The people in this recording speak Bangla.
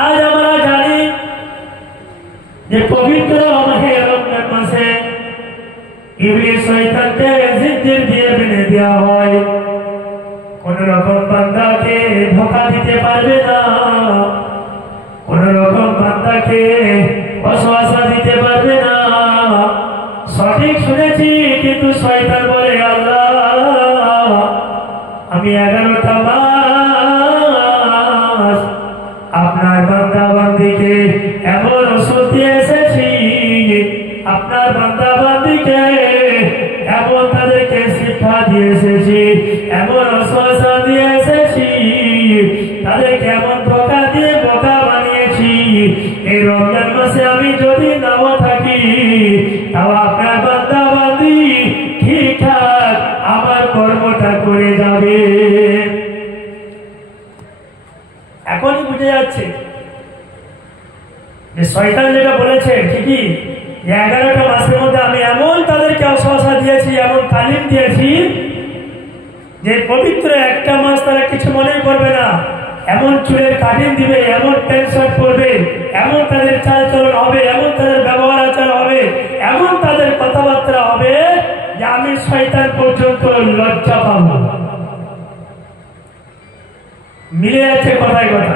আজ আমরা জানি যে পবিত্র মাহে রমজান মাসে ইবলিস শয়তানকে জিঞ্জির দিয়ে বেঁধে দেওয়া হয়। কোন রকম বান্দাকে ধোঁকা দিতে পারবে না, কোন রকম বান্দাকে ওয়াসওয়াসা দিতে পারবে না। সঠিক শুনেছি, কিন্তু শয়তান বলে আল্লাহ আমি 11টা মাস আপনার বান্দা বান্দিকে এমন ওষুধ দিয়ে এসেছি, আপনার বান্দা বান্দিকে এমন তাদেরকে শিক্ষা দিয়ে এসেছি, এমন ওয়াসওয়াসা দিয়ে এসেছি, তাদেরকে এমন ধোঁকা দিয়ে বোকা বানিয়েছি। এই রমজান মাসে আমি যদি নাও থাকি, তাও আপনার বান্দা বান্দি ঠিকঠাক আমার কর্মটা করে যাবে। এখনই বুঝে যাচ্ছে যে শয়তান যেটা বলেছে ঠিকই, যে 11টা মাসের মধ্যে আমি এমন তাদেরকে ওয়াসওয়াসা দিয়েছি, এমন তালিম দিয়েছি যে পবিত্র একটা মাস তারা কিছু মনে করবে না। এমন চুলের কাটিং দিবে, এমন প্যান্ট শার্ট পরবে, এমন তাদের চালচলন হবে, এমন তাদের ব্যবহার আচার হবে, এমন তাদের কথাবার্তা হবে যে আমি শয়তান পর্যন্ত লজ্জা পাবো। মিলে যাচ্ছে কথায় কথা।